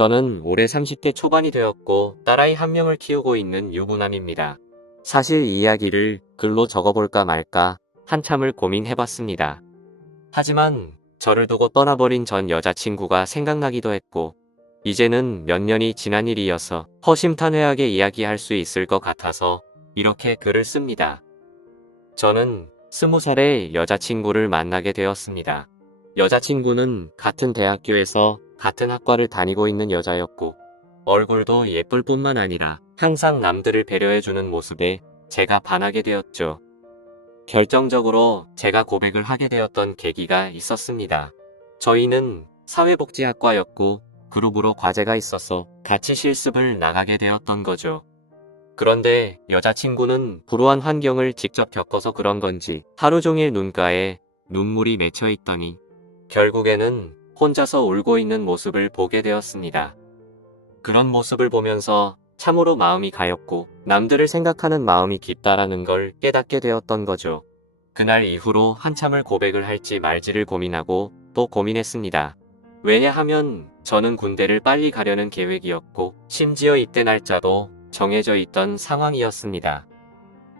저는 올해 30대 초반이 되었고 딸아이 한 명을 키우고 있는 유부남입니다. 사실 이 이야기를 글로 적어볼까 말까 한참을 고민해봤습니다. 하지만 저를 두고 떠나버린 전 여자친구가 생각나기도 했고 이제는 몇 년이 지난 일이어서 허심탄회하게 이야기할 수 있을 것 같아서 이렇게 글을 씁니다. 저는 20살에 여자친구를 만나게 되었습니다. 여자친구는 같은 대학교에서 같은 학과를 다니고 있는 여자였고 얼굴도 예쁠 뿐만 아니라 항상 남들을 배려해주는 모습에 제가 반하게 되었죠. 결정적으로 제가 고백을 하게 되었던 계기가 있었습니다. 저희는 사회복지학과였고 그룹으로 과제가 있어서 같이 실습을 나가게 되었던 거죠. 그런데 여자친구는 불우한 환경을 직접 겪어서 그런 건지 하루 종일 눈가에 눈물이 맺혀 있더니 결국에는 혼자서 울고 있는 모습을 보게 되었습니다. 그런 모습을 보면서 참으로 마음이 가였고 남들을 생각하는 마음이 깊다라는 걸 깨닫게 되었던 거죠. 그날 이후로 한참을 고백을 할지 말지를 고민하고 또 고민했습니다. 왜냐하면 저는 군대를 빨리 가려는 계획이었고 심지어 입대 날짜도 정해져 있던 상황이었습니다.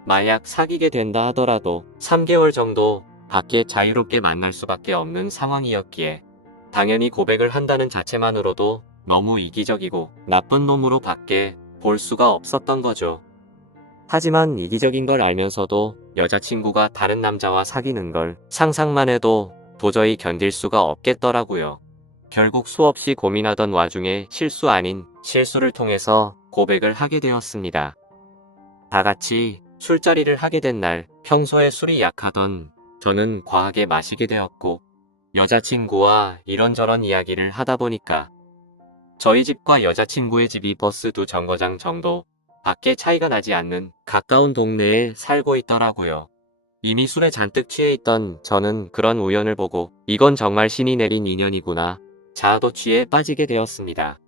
만약 사귀게 된다 하더라도 3개월 정도 밖에 자유롭게 만날 수밖에 없는 상황이었기에 당연히 고백을 한다는 자체만으로도 너무 이기적이고 나쁜 놈으로 밖에 볼 수가 없었던 거죠. 하지만 이기적인 걸 알면서도 여자친구가 다른 남자와 사귀는 걸 상상만 해도 도저히 견딜 수가 없겠더라고요. 결국 수없이 고민하던 와중에 실수 아닌 실수를 통해서 고백을 하게 되었습니다. 다 같이 술자리를 하게 된 날 평소에 술이 약하던 저는 과하게 마시게 되었고 여자친구와 이런저런 이야기를 하다 보니까 저희 집과 여자친구의 집이 버스 2정거장 정도 밖에 차이가 나지 않는 가까운 동네에 살고 있더라고요. 이미 술에 잔뜩 취해 있던 저는 그런 우연을 보고 이건 정말 신이 내린 인연이구나 자아도취에 빠지게 되었습니다.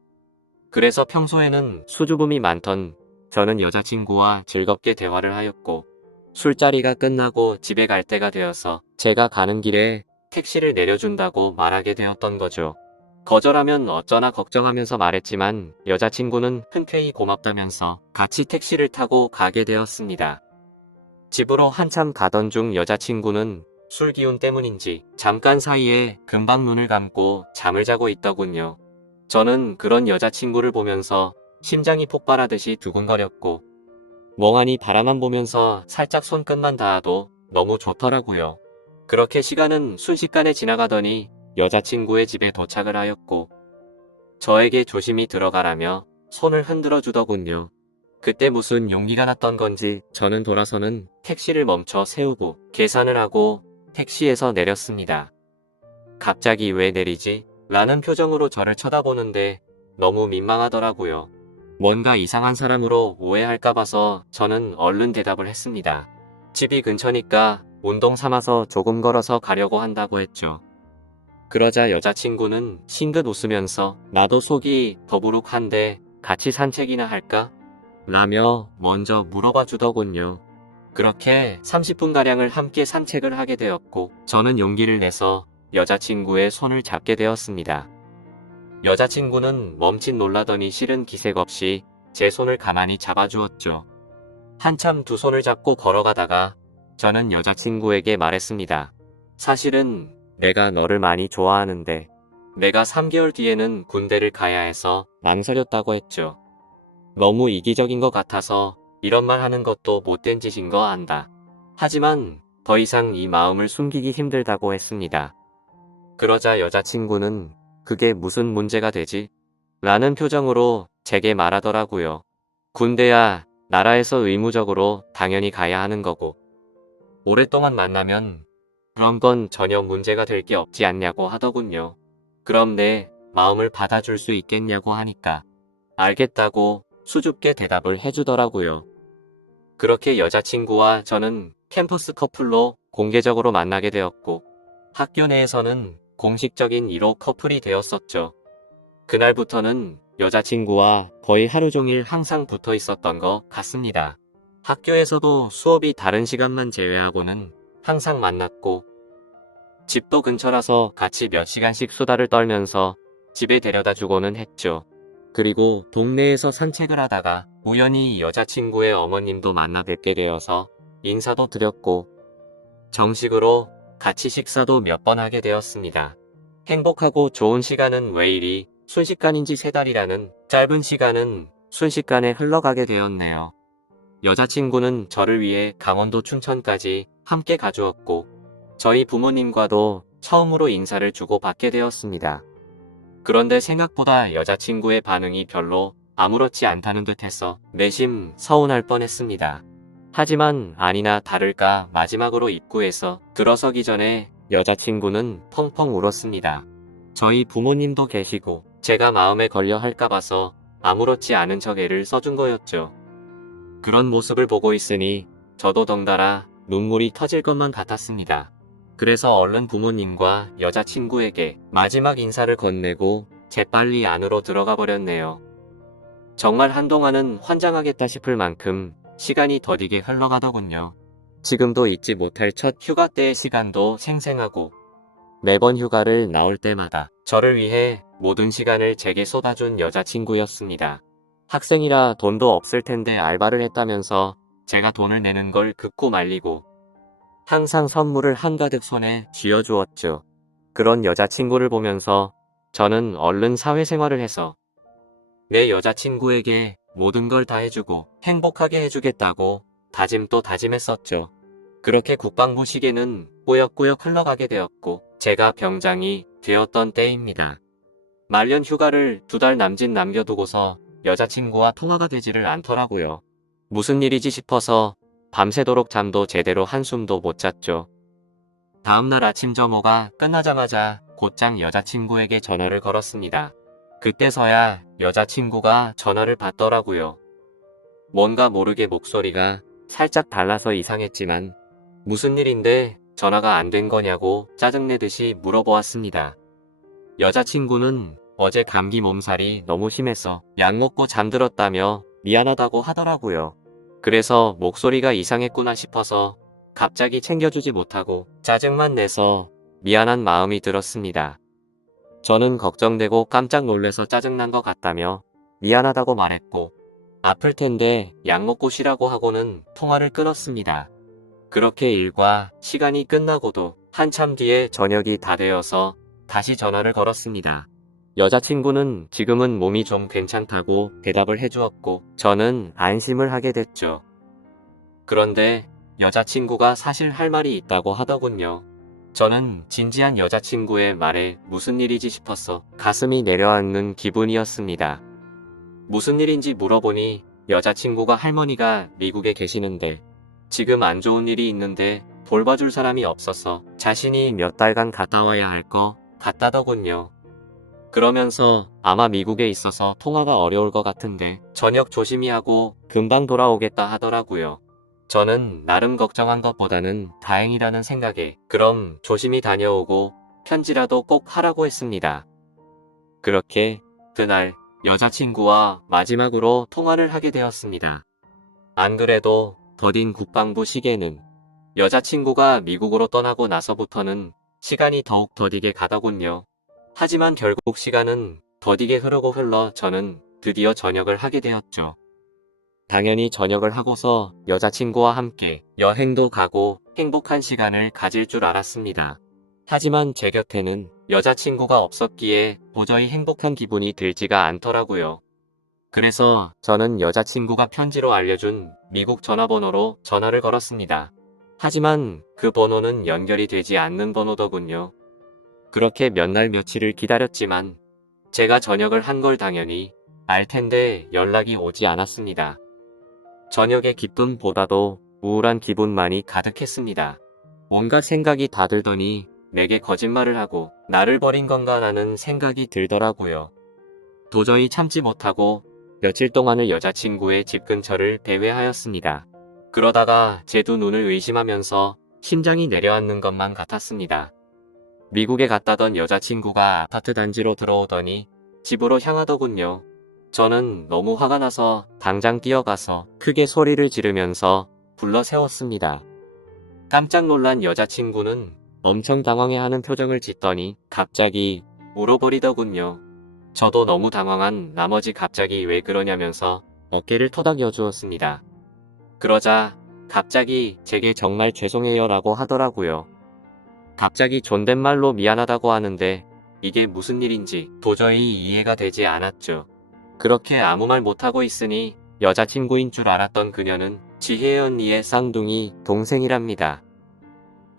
그래서 평소에는 수줍음이 많던 저는 여자친구와 즐겁게 대화를 하였고 술자리가 끝나고 집에 갈 때가 되어서 제가 가는 길에 택시를 내려준다고 말하게 되었던 거죠. 거절하면 어쩌나 걱정하면서 말했지만 여자친구는 흔쾌히 고맙다면서 같이 택시를 타고 가게 되었습니다. 집으로 한참 가던 중 여자친구는 술 기운 때문인지 잠깐 사이에 금방 눈을 감고 잠을 자고 있더군요. 저는 그런 여자친구를 보면서 심장이 폭발하듯이 두근거렸고 멍하니 바라만 보면서 살짝 손끝만 닿아도 너무 좋더라고요. 그렇게 시간은 순식간에 지나가더니 여자친구의 집에 도착을 하였고 저에게 조심히 들어가라며 손을 흔들어 주더군요. 그때 무슨 용기가 났던 건지 저는 돌아서는 택시를 멈춰 세우고 계산을 하고 택시에서 내렸습니다. 갑자기 왜 내리지? 라는 표정으로 저를 쳐다보는데 너무 민망하더라고요. 뭔가 이상한 사람으로 오해할까 봐서 저는 얼른 대답을 했습니다. 집이 근처니까 운동 삼아서 조금 걸어서 가려고 한다고 했죠. 그러자 여자친구는 싱긋 웃으면서 나도 속이 더부룩한데 같이 산책이나 할까? 라며 먼저 물어봐 주더군요. 그렇게 30분가량을 함께 산책을 하게 되었고 저는 용기를 내서 여자친구의 손을 잡게 되었습니다. 여자친구는 멈칫 놀라더니 싫은 기색 없이 제 손을 가만히 잡아주었죠. 한참 두 손을 잡고 걸어가다가 저는 여자친구에게 말했습니다. 사실은 내가 너를 많이 좋아하는데 내가 3개월 뒤에는 군대를 가야 해서 망설였다고 했죠. 너무 이기적인 것 같아서 이런 말 하는 것도 못된 짓인 거 안다. 하지만 더 이상 이 마음을 숨기기 힘들다고 했습니다. 그러자 여자친구는 그게 무슨 문제가 되지? 라는 표정으로 제게 말하더라고요. 군대야 나라에서 의무적으로 당연히 가야 하는 거고 오랫동안 만나면 그런 건 전혀 문제가 될 게 없지 않냐고 하더군요. 그럼 내 마음을 받아줄 수 있겠냐고 하니까 알겠다고 수줍게 대답을 해주더라고요. 그렇게 여자친구와 저는 캠퍼스 커플로 공개적으로 만나게 되었고 학교 내에서는 공식적인 1호 커플이 되었었죠. 그날부터는 여자친구와 거의 하루 종일 항상 붙어 있었던 것 같습니다. 학교에서도 수업이 다른 시간만 제외하고는 항상 만났고 집도 근처라서 같이 몇 시간씩 수다를 떨면서 집에 데려다 주고는 했죠. 그리고 동네에서 산책을 하다가 우연히 여자친구의 어머님도 만나 뵙게 되어서 인사도 드렸고 정식으로 같이 식사도 몇 번 하게 되었습니다. 행복하고 좋은 시간은 왜 이리 순식간인지 3달이라는 짧은 시간은 순식간에 흘러가게 되었네요. 여자친구는 저를 위해 강원도 춘천까지 함께 가주었고 저희 부모님과도 처음으로 인사를 주고받게 되었습니다. 그런데 생각보다 여자친구의 반응이 별로 아무렇지 않다는 듯해서 내심 서운할 뻔했습니다. 하지만 아니나 다를까 마지막으로 입구에서 들어서기 전에 여자친구는 펑펑 울었습니다. 저희 부모님도 계시고 제가 마음에 걸려 할까 봐서 아무렇지 않은 척 애를 써준 거였죠. 그런 모습을 보고 있으니 저도 덩달아 눈물이 터질 것만 같았습니다. 그래서 얼른 부모님과 여자친구에게 마지막 인사를 건네고 재빨리 안으로 들어가 버렸네요. 정말 한동안은 환장하겠다 싶을 만큼 시간이 더디게 흘러가더군요. 지금도 잊지 못할 첫 휴가 때의 시간도 생생하고 매번 휴가를 나올 때마다 저를 위해 모든 시간을 제게 쏟아준 여자친구였습니다. 학생이라 돈도 없을 텐데 알바를 했다면서 제가 돈을 내는 걸 긋고 말리고 항상 선물을 한가득 손에 쥐어주었죠. 그런 여자친구를 보면서 저는 얼른 사회생활을 해서 내 여자친구에게 모든 걸 다 해주고 행복하게 해주겠다고 다짐 또 다짐했었죠. 그렇게 국방부 시계는 꾸역꾸역 흘러가게 되었고 제가 병장이 되었던 때입니다. 말년 휴가를 2달 남짓 남겨두고서 여자친구와 통화가 되지를 않더라고요. 무슨 일이지 싶어서 밤새도록 잠도 제대로 한숨도 못 잤죠. 다음날 아침 점호가 끝나자마자 곧장 여자친구에게 전화를 걸었습니다. 그때서야 여자친구가 전화를 받더라고요. 뭔가 모르게 목소리가 살짝 달라서 이상했지만 무슨 일인데 전화가 안 된 거냐고 짜증내듯이 물어보았습니다. 여자친구는 어제 감기 몸살이 너무 심해서 약 먹고 잠들었다며 미안하다고 하더라고요. 그래서 목소리가 이상했구나 싶어서 갑자기 챙겨주지 못하고 짜증만 내서 미안한 마음이 들었습니다. 저는 걱정되고 깜짝 놀래서 짜증난 것 같다며 미안하다고 말했고 아플 텐데 약 먹고 쉬라고 하고는 통화를 끊었습니다. 그렇게 일과 시간이 끝나고도 한참 뒤에 저녁이 다 되어서 다시 전화를 걸었습니다. 여자친구는 지금은 몸이 좀 괜찮다고 대답을 해주었고 저는 안심을 하게 됐죠. 그런데 여자친구가 사실 할 말이 있다고 하더군요. 저는 진지한 여자친구의 말에 무슨 일이지 싶어서 가슴이 내려앉는 기분이었습니다. 무슨 일인지 물어보니 여자친구가 할머니가 미국에 계시는데 지금 안 좋은 일이 있는데 돌봐줄 사람이 없어서 자신이 몇 달간 갔다 와야 할 거 같다더군요. 그러면서 아마 미국에 있어서 통화가 어려울 것 같은데 저녁 조심히 하고 금방 돌아오겠다 하더라고요. 저는 나름 걱정한 것보다는 다행이라는 생각에 그럼 조심히 다녀오고 편지라도 꼭 하라고 했습니다. 그렇게 그날 여자친구와 마지막으로 통화를 하게 되었습니다. 안 그래도 더딘 국방부 시계는 여자친구가 미국으로 떠나고 나서부터는 시간이 더욱 더디게 가더군요. 하지만 결국 시간은 더디게 흐르고 흘러 저는 드디어 전역을 하게 되었죠. 당연히 전역을 하고서 여자친구와 함께 여행도 가고 행복한 시간을 가질 줄 알았습니다. 하지만 제 곁에는 여자친구가 없었기에 도저히 행복한 기분이 들지가 않더라고요. 그래서 저는 여자친구가 편지로 알려준 미국 전화번호로 전화를 걸었습니다. 하지만 그 번호는 연결이 되지 않는 번호더군요. 그렇게 몇 날 며칠을 기다렸지만 제가 전역을 한 걸 당연히 알 텐데 연락이 오지 않았습니다. 저녁의 기쁨보다도 우울한 기분만이 가득했습니다. 온갖 생각이 다 들더니 내게 거짓말을 하고 나를 버린 건가 라는 생각이 들더라고요. 도저히 참지 못하고 며칠 동안을 여자친구의 집 근처를 배회하였습니다. 그러다가 제 두 눈을 의심하면서 심장이 내려앉는 것만 같았습니다. 미국에 갔다던 여자친구가 아파트 단지로 들어오더니 집으로 향하더군요. 저는 너무 화가 나서 당장 뛰어가서 크게 소리를 지르면서 불러 세웠습니다. 깜짝 놀란 여자친구는 엄청 당황해하는 표정을 짓더니 갑자기 울어버리더군요. 저도 너무 당황한 나머지 갑자기 왜 그러냐면서 어깨를 토닥여 주었습니다. 그러자 갑자기 제게 정말 죄송해요 라고 하더라고요. 갑자기 존댓말로 미안하다고 하는데 이게 무슨 일인지 도저히 이해가 되지 않았죠. 그렇게 아무 말 못하고 있으니 여자친구인 줄 알았던 그녀는 지혜 언니의 쌍둥이 동생이랍니다.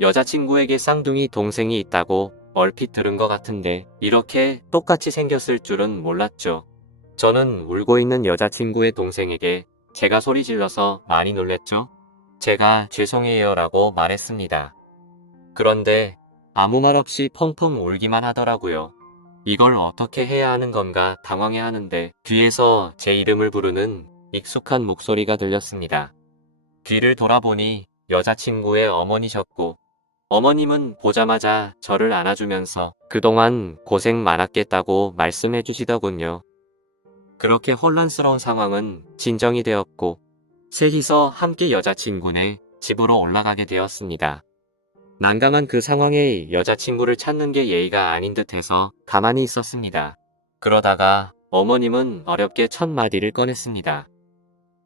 여자친구에게 쌍둥이 동생이 있다고 얼핏 들은 것 같은데 이렇게 똑같이 생겼을 줄은 몰랐죠. 저는 울고 있는 여자친구의 동생에게 제가 소리 질러서 많이 놀랬죠. 제가 죄송해요 라고 말했습니다. 그런데 아무 말 없이 펑펑 울기만 하더라고요. 이걸 어떻게 해야 하는 건가 당황해 하는데 뒤에서 제 이름을 부르는 익숙한 목소리가 들렸습니다. 뒤를 돌아보니 여자친구의 어머니셨고 어머님은 보자마자 저를 안아주면서 그동안 고생 많았겠다고 말씀해 주시더군요. 그렇게 혼란스러운 상황은 진정이 되었고 셋이서 함께 여자친구네 집으로 올라가게 되었습니다. 난감한 그 상황에 여자친구를 찾는 게 예의가 아닌 듯해서 가만히 있었습니다. 그러다가 어머님은 어렵게 첫 마디를 꺼냈습니다.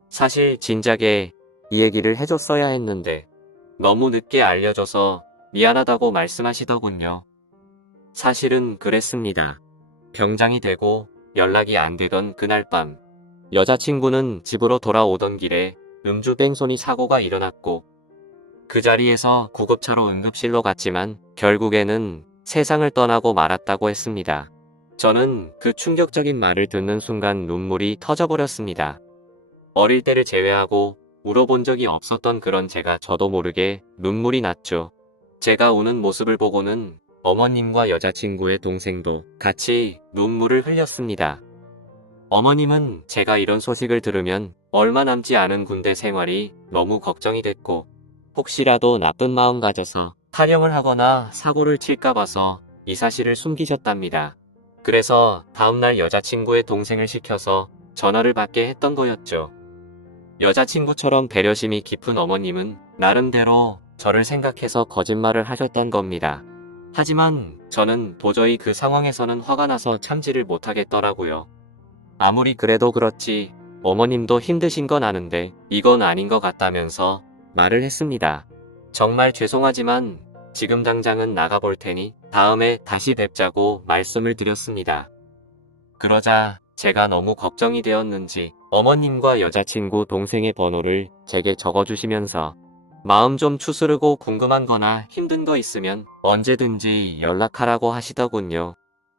사실 진작에 이 얘기를 해줬어야 했는데 너무 늦게 알려줘서 미안하다고 말씀하시더군요. 사실은 그랬습니다. 병장이 되고 연락이 안 되던 그날 밤 여자친구는 집으로 돌아오던 길에 음주 뺑소니 사고가 일어났고 그 자리에서 구급차로 응급실로 갔지만 결국에는 세상을 떠나고 말았다고 했습니다. 저는 그 충격적인 말을 듣는 순간 눈물이 터져버렸습니다. 어릴 때를 제외하고 울어본 적이 없었던 그런 제가 저도 모르게 눈물이 났죠. 제가 우는 모습을 보고는 어머님과 여자친구의 동생도 같이 눈물을 흘렸습니다. 어머님은 제가 이런 소식을 들으면 얼마 남지 않은 군대 생활이 너무 걱정이 됐고 혹시라도 나쁜 마음 가져서 탈영을 하거나 사고를 칠까 봐서 이 사실을 숨기셨답니다. 그래서 다음날 여자친구의 동생을 시켜서 전화를 받게 했던 거였죠. 여자친구처럼 배려심이 깊은 어머님은 나름대로 저를 생각해서 거짓말을 하셨던 겁니다. 하지만 저는 도저히 그 상황에서는 화가 나서 참지를 못하겠더라고요. 아무리 그래도 그렇지 어머님도 힘드신 건 아는데 이건 아닌 것 같다면서 말을 했습니다. 정말 죄송하지만 지금 당장은 나가볼 테니 다음에 다시 뵙자고 말씀을 드렸습니다. 그러자 제가 너무 걱정이 되었는지 어머님과 여자친구 동생의 번호를 제게 적어주시면서 마음 좀 추스르고 궁금한 거나 힘든 거 있으면 언제든지 연락하라고 하시더군요.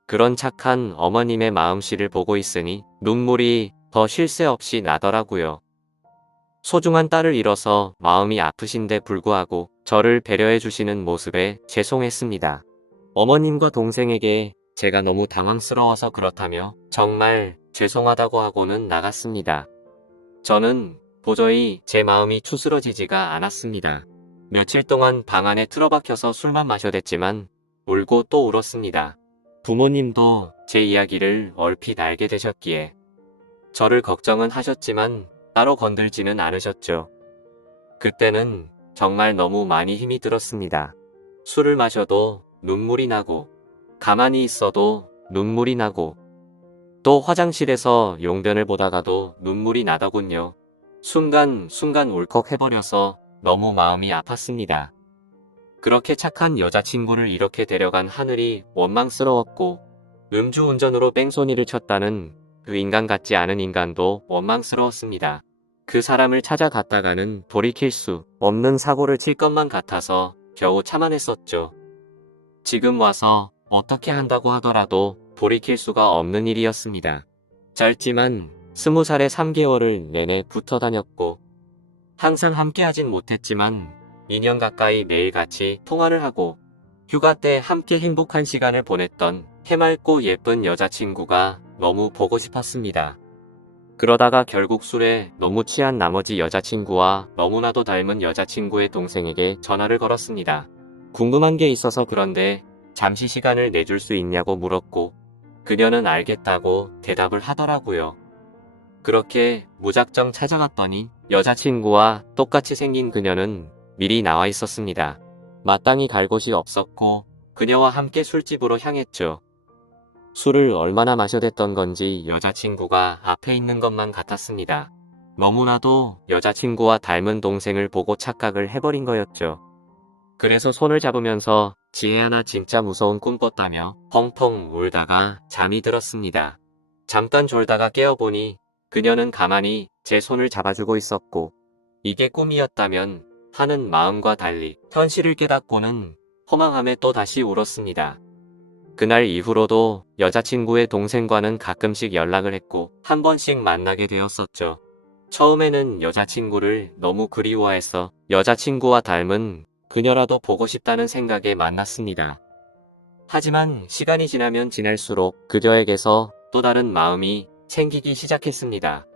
그런 착한 어머님의 마음씨를 보고 있으니 눈물이 더 쉴 새 없이 나더라고요. 소중한 딸을 잃어서 마음이 아프신데 불구하고 저를 배려해 주시는 모습에 죄송했습니다. 어머님과 동생에게 제가 너무 당황스러워서 그렇다며 정말 죄송하다고 하고는 나갔습니다. 저는 도저히 제 마음이 추스러지지가 않았습니다. 며칠 동안 방 안에 틀어박혀서 술만 마셔댔지만 울고 또 울었습니다. 부모님도 제 이야기를 얼핏 알게 되셨기에 저를 걱정은 하셨지만 따로 건들지는 않으셨죠. 그때는 정말 너무 많이 힘이 들었습니다. 술을 마셔도 눈물이 나고 가만히 있어도 눈물이 나고 또 화장실에서 용변을 보다가도 눈물이 나더군요. 순간순간 울컥해버려서 너무 마음이 아팠습니다. 그렇게 착한 여자친구를 이렇게 데려간 하늘이 원망스러웠고 음주운전으로 뺑소니를 쳤다는 그 인간 같지 않은 인간도 원망스러웠습니다. 그 사람을 찾아갔다가는 돌이킬 수 없는 사고를 칠 것만 같아서 겨우 참아냈었죠. 지금 와서 어떻게 한다고 하더라도 돌이킬 수가 없는 일이었습니다. 짧지만 20살에 3개월을 내내 붙어 다녔고 항상 함께 하진 못했지만 2년 가까이 매일같이 통화를 하고 휴가 때 함께 행복한 시간을 보냈던 해맑고 예쁜 여자친구가 너무 보고 싶었습니다. 그러다가 결국 술에 너무 취한 나머지 여자친구와 너무나도 닮은 여자친구의 동생에게 전화를 걸었습니다. 궁금한 게 있어서 그런데 잠시 시간을 내줄 수 있냐고 물었고 그녀는 알겠다고 대답을 하더라고요. 그렇게 무작정 찾아갔더니 여자친구와 똑같이 생긴 그녀는 미리 나와 있었습니다. 마땅히 갈 곳이 없었고 그녀와 함께 술집으로 향했죠. 술을 얼마나 마셔댔던 건지 여자친구가 앞에 있는 것만 같았습니다. 너무나도 여자친구와 닮은 동생을 보고 착각을 해버린 거였죠. 그래서 손을 잡으면서 지혜야 나 진짜 무서운 꿈 꿨다며 펑펑 울다가 잠이 들었습니다. 잠깐 졸다가 깨어보니 그녀는 가만히 제 손을 잡아주고 있었고 이게 꿈이었다면 하는 마음과 달리 현실을 깨닫고는 허망함에 또 다시 울었습니다. 그날 이후로도 여자친구의 동생과는 가끔씩 연락을 했고 한 번씩 만나게 되었었죠. 처음에는 여자친구를 너무 그리워해서 여자친구와 닮은 그녀라도 보고 싶다는 생각에 만났습니다. 하지만 시간이 지나면 지날수록 그녀에게서 또 다른 마음이 생기기 시작했습니다.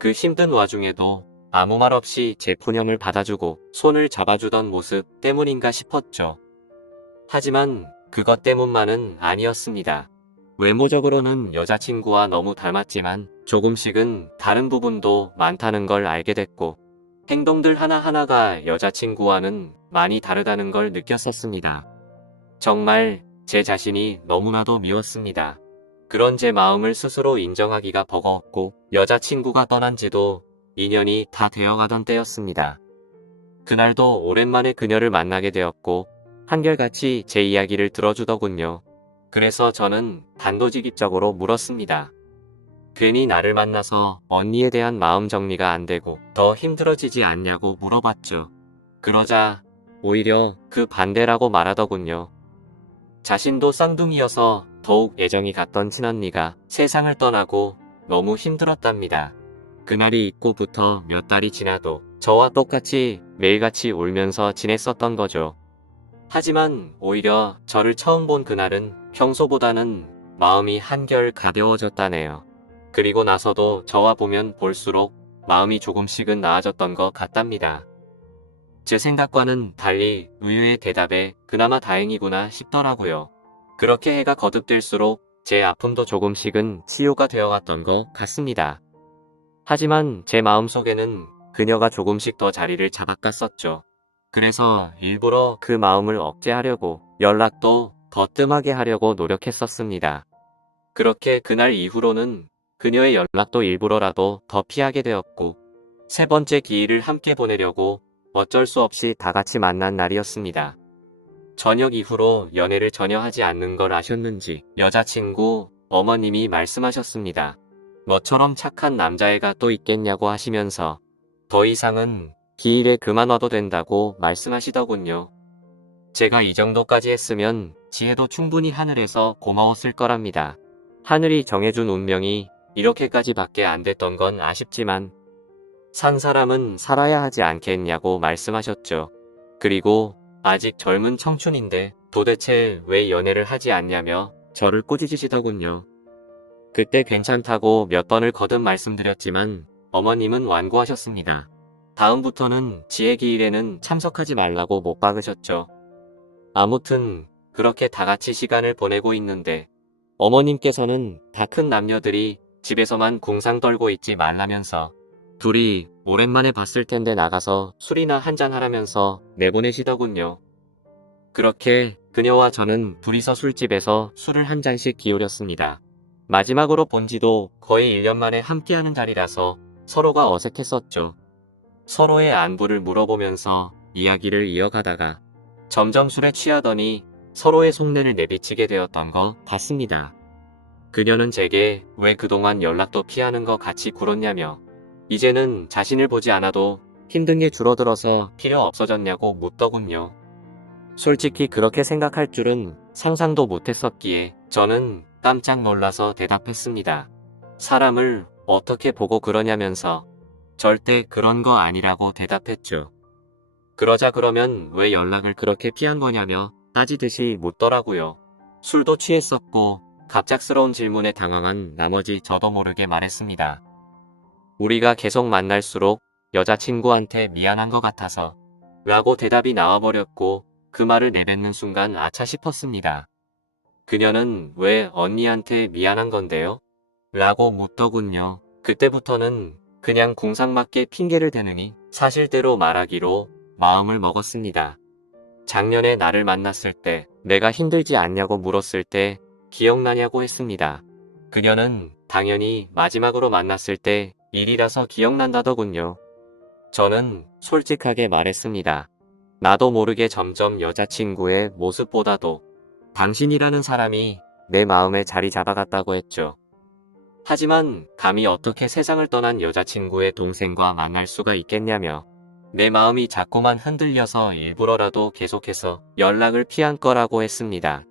그 힘든 와중에도 아무 말 없이 제 푸념을 받아주고 손을 잡아주던 모습 때문인가 싶었죠. 하지만 그것 때문만은 아니었습니다. 외모적으로는 여자친구와 너무 닮았지만 조금씩은 다른 부분도 많다는 걸 알게 됐고 행동들 하나하나가 여자친구와는 많이 다르다는 걸 느꼈었습니다. 정말 제 자신이 너무나도 미웠습니다. 그런 제 마음을 스스로 인정하기가 버거웠고 여자친구가 떠난 지도 2년이 다 되어가던 때였습니다. 그날도 오랜만에 그녀를 만나게 되었고 한결같이 제 이야기를 들어주더군요. 그래서 저는 단도직입적으로 물었습니다. 괜히 나를 만나서 언니에 대한 마음 정리가 안 되고 더 힘들어지지 않냐고 물어봤죠. 그러자 오히려 그 반대라고 말하더군요. 자신도 쌍둥이여서 더욱 애정이 갔던 친언니가 세상을 떠나고 너무 힘들었답니다. 그날이 있고부터 몇 달이 지나도 저와 똑같이 매일같이 울면서 지냈었던 거죠. 하지만 오히려 저를 처음 본 그날은 평소보다는 마음이 한결 가벼워졌다네요. 그리고 나서도 저와 보면 볼수록 마음이 조금씩은 나아졌던 것 같답니다. 제 생각과는 달리 의외의 대답에 그나마 다행이구나 싶더라고요. 그렇게 해가 거듭될수록 제 아픔도 조금씩은 치유가 되어갔던 것 같습니다. 하지만 제 마음속에는 그녀가 조금씩 더 자리를 잡아갔었죠. 그래서 일부러 그 마음을 억제하려고 연락도 더 뜸하게 하려고 노력했었습니다. 그렇게 그날 이후로는 그녀의 연락도 일부러라도 더 피하게 되었고 세 번째 기일을 함께 보내려고 어쩔 수 없이 다 같이 만난 날이었습니다. 저녁 이후로 연애를 전혀 하지 않는 걸 아셨는지 여자친구 어머님이 말씀하셨습니다. 너처럼 착한 남자애가 또 있겠냐고 하시면서 더 이상은 기일에 그만 와도 된다고 말씀하시더군요. 제가 이 정도까지 했으면 지혜도 충분히 하늘에서 고마웠을 거랍니다. 하늘이 정해준 운명이 이렇게까지밖에 안 됐던 건 아쉽지만 산 사람은 살아야 하지 않겠냐고 말씀하셨죠. 그리고 아직 젊은 청춘인데 도대체 왜 연애를 하지 않냐며 저를 꾸짖으시더군요. 그때 괜찮다고 몇 번을 거듭 말씀드렸지만 어머님은 완고하셨습니다. 다음부터는 지혜 기일에는 참석하지 말라고 못 박으셨죠. 아무튼 그렇게 다 같이 시간을 보내고 있는데 어머님께서는 다 큰 남녀들이 집에서만 궁상 떨고 있지 말라면서 둘이 오랜만에 봤을 텐데 나가서 술이나 한잔 하라면서 내보내시더군요. 그렇게 그녀와 저는 둘이서 술집에서 술을 한 잔씩 기울였습니다. 마지막으로 본 지도 거의 1년 만에 함께하는 자리라서 서로가 어색했었죠. 서로의 안부를 물어보면서 이야기를 이어가다가 점점 술에 취하더니 서로의 속내를 내비치게 되었던 것 같습니다. 그녀는 제게 왜 그동안 연락도 피하는 것 같이 굴었냐며 이제는 자신을 보지 않아도 힘든 게 줄어들어서 필요 없어졌냐고 묻더군요. 솔직히 그렇게 생각할 줄은 상상도 못했었기에 저는 깜짝 놀라서 대답했습니다. 사람을 어떻게 보고 그러냐면서 절대 그런 거 아니라고 대답했죠. 그러자 그러면 왜 연락을 그렇게 피한 거냐며 따지듯이 묻더라고요. 술도 취했었고 갑작스러운 질문에 당황한 나머지 저도 모르게 말했습니다. 우리가 계속 만날수록 여자친구한테 미안한 것 같아서 라고 대답이 나와버렸고 그 말을 내뱉는 순간 아차 싶었습니다. 그녀는 왜 언니한테 미안한 건데요? 라고 묻더군요. 그때부터는 그냥 궁상맞게 핑계를 대느니 사실대로 말하기로 마음을 먹었습니다. 작년에 나를 만났을 때 내가 힘들지 않냐고 물었을 때 기억나냐고 했습니다. 그녀는 당연히 마지막으로 만났을 때 일이라서 기억난다더군요. 저는 솔직하게 말했습니다. 나도 모르게 점점 여자친구의 모습보다도 당신이라는 사람이 내 마음에 자리 잡아갔다고 했죠. 하지만 감히 어떻게 세상을 떠난 여자친구의 동생과 만날 수가 있겠냐며 내 마음이 자꾸만 흔들려서 일부러라도 계속해서 연락을 피한 거라고 했습니다.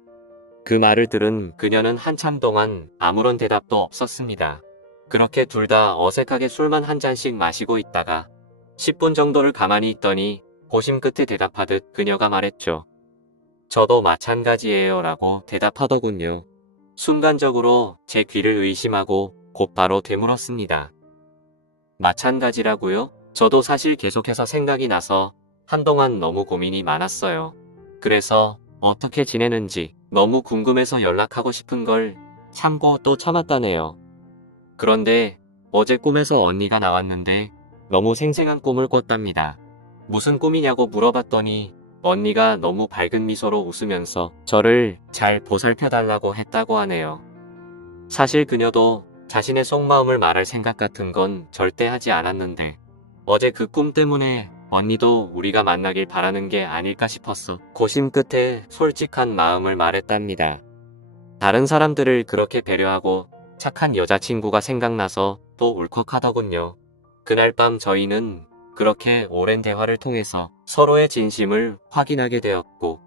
그 말을 들은 그녀는 한참 동안 아무런 대답도 없었습니다. 그렇게 둘 다 어색하게 술만 한 잔씩 마시고 있다가 10분 정도를 가만히 있더니 고심 끝에 대답하듯 그녀가 말했죠. 저도 마찬가지예요 라고 대답하더군요. 순간적으로 제 귀를 의심하고 곧바로 되물었습니다. 마찬가지라고요? 저도 사실 계속해서 생각이 나서 한동안 너무 고민이 많았어요. 그래서 어떻게 지내는지 너무 궁금해서 연락하고 싶은 걸 참고 또 참았다네요. 그런데 어제 꿈에서 언니가 나왔는데 너무 생생한 꿈을 꿨답니다. 무슨 꿈이냐고 물어봤더니 언니가 너무 밝은 미소로 웃으면서 저를 잘 보살펴달라고 했다고 하네요. 사실 그녀도 자신의 속마음을 말할 생각 같은 건 절대 하지 않았는데 어제 그 꿈 때문에 언니도 우리가 만나길 바라는 게 아닐까 싶었어. 고심 끝에 솔직한 마음을 말했답니다. 다른 사람들을 그렇게 배려하고 착한 여자친구가 생각나서 또 울컥하더군요. 그날 밤 저희는 그렇게 오랜 대화를 통해서 서로의 진심을 확인하게 되었고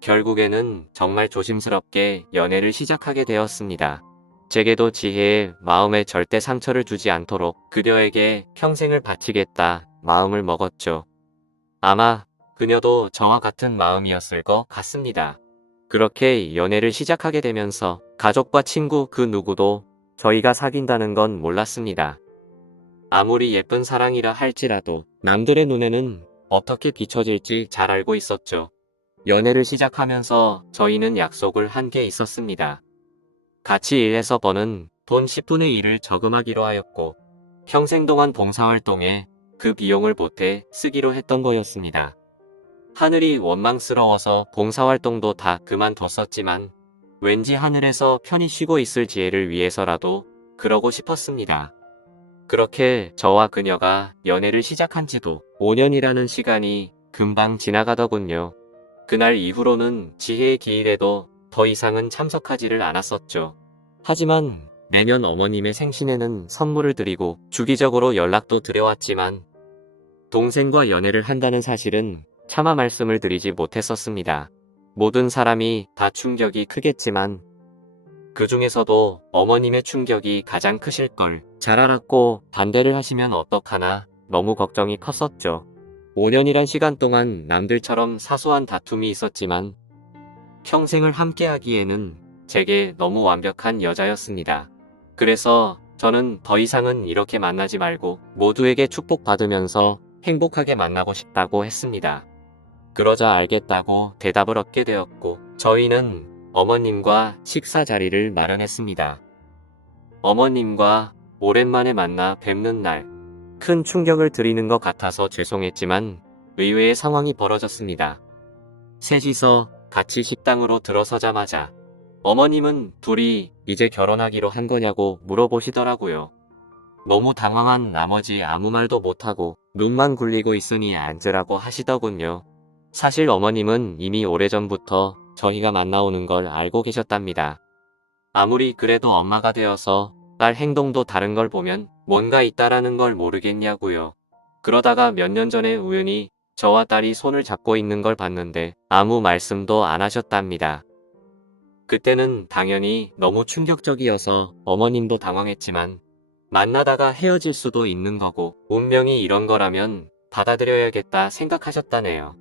결국에는 정말 조심스럽게 연애를 시작하게 되었습니다. 제게도 지혜의 마음에 절대 상처를 주지 않도록 그녀에게 평생을 바치겠다 마음을 먹었죠. 아마 그녀도 저와 같은 마음이었을 것 같습니다. 그렇게 연애를 시작하게 되면서 가족과 친구 그 누구도 저희가 사귄다는 건 몰랐습니다. 아무리 예쁜 사랑이라 할지라도 남들의 눈에는 어떻게 비춰질지 잘 알고 있었죠. 연애를 시작하면서 저희는 약속을 한 게 있었습니다. 같이 일해서 버는 돈 10분의 1을 저금하기로 하였고 평생 동안 봉사활동에 그 비용을 보태 쓰기로 했던 거였습니다. 하늘이 원망스러워서 봉사활동도 다 그만뒀었지만 왠지 하늘에서 편히 쉬고 있을 지혜를 위해서라도 그러고 싶었습니다. 그렇게 저와 그녀가 연애를 시작한 지도 5년이라는 시간이 금방 지나가더군요. 그날 이후로는 지혜의 기일에도 더 이상은 참석하지를 않았었죠. 하지만 매년 어머님의 생신에는 선물을 드리고 주기적으로 연락도 드려왔지만 동생과 연애를 한다는 사실은 차마 말씀을 드리지 못했었습니다. 모든 사람이 다 충격이 크겠지만 그 중에서도 어머님의 충격이 가장 크실걸 잘 알았고 반대를 하시면 어떡하나 너무 걱정이 컸었죠. 5년이란 시간 동안 남들처럼 사소한 다툼이 있었지만 평생을 함께하기에는 제게 너무 완벽한 여자였습니다. 그래서 저는 더 이상은 이렇게 만나지 말고 모두에게 축복받으면서 행복하게 만나고 싶다고 했습니다. 그러자 알겠다고 대답을 얻게 되었고 저희는 어머님과 식사 자리를 마련했습니다. 어머님과 오랜만에 만나 뵙는 날, 큰 충격을 드리는 것 같아서 죄송했지만 의외의 상황이 벌어졌습니다. 셋이서 같이 식당으로 들어서자마자 어머님은 둘이 이제 결혼하기로 한 거냐고 물어보시더라고요. 너무 당황한 나머지 아무 말도 못하고 눈만 굴리고 있으니 앉으라고 하시더군요. 사실 어머님은 이미 오래전부터 저희가 만나오는 걸 알고 계셨답니다. 아무리 그래도 엄마가 되어서 딸 행동도 다른 걸 보면 뭔가 있다라는 걸 모르겠냐고요. 그러다가 몇 년 전에 우연히 저와 딸이 손을 잡고 있는 걸 봤는데 아무 말씀도 안 하셨답니다. 그때는 당연히 너무 충격적이어서 어머님도 당황했지만 만나다가 헤어질 수도 있는 거고 운명이 이런 거라면 받아들여야겠다 생각하셨다네요.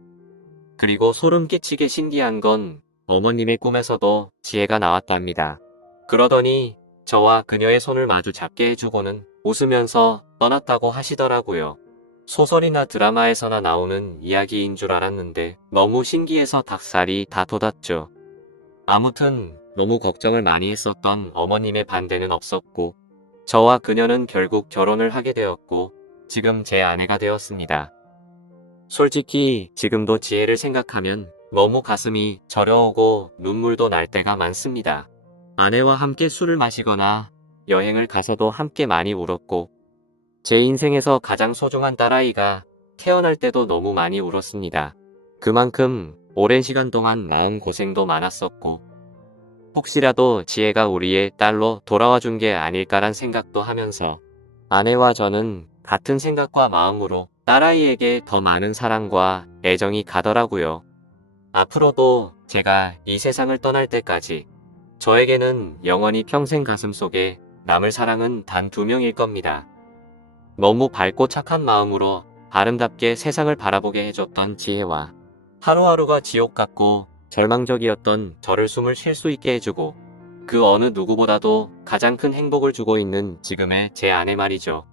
그리고 소름 끼치게 신기한 건 어머님의 꿈에서도 지혜가 나왔답니다. 그러더니 저와 그녀의 손을 마주 잡게 해주고는 웃으면서 떠났다고 하시더라고요. 소설이나 드라마에서나 나오는 이야기인 줄 알았는데 너무 신기해서 닭살이 다 돋았죠. 아무튼 너무 걱정을 많이 했었던 어머님의 반대는 없었고 저와 그녀는 결국 결혼을 하게 되었고 지금 제 아내가 되었습니다. 솔직히 지금도 지혜를 생각하면 너무 가슴이 저려오고 눈물도 날 때가 많습니다. 아내와 함께 술을 마시거나 여행을 가서도 함께 많이 울었고, 제 인생에서 가장 소중한 딸아이가 태어날 때도 너무 많이 울었습니다. 그만큼 오랜 시간 동안 마음고생도 많았었고, 혹시라도 지혜가 우리의 딸로 돌아와 준 게 아닐까란 생각도 하면서 아내와 저는 같은 생각과 마음으로 딸아이에게 더 많은 사랑과 애정이 가더라고요. 앞으로도 제가 이 세상을 떠날 때까지 저에게는 영원히 평생 가슴속에 남을 사랑은 단 2명일 겁니다. 너무 밝고 착한 마음으로 아름답게 세상을 바라보게 해줬던 지혜와 하루하루가 지옥 같고 절망적이었던 저를 숨을 쉴 수 있게 해주고 그 어느 누구보다도 가장 큰 행복을 주고 있는 지금의 제 아내 말이죠.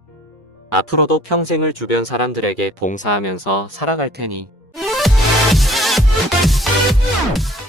앞으로도 평생을 주변 사람들에게 봉사하면서 살아갈 테니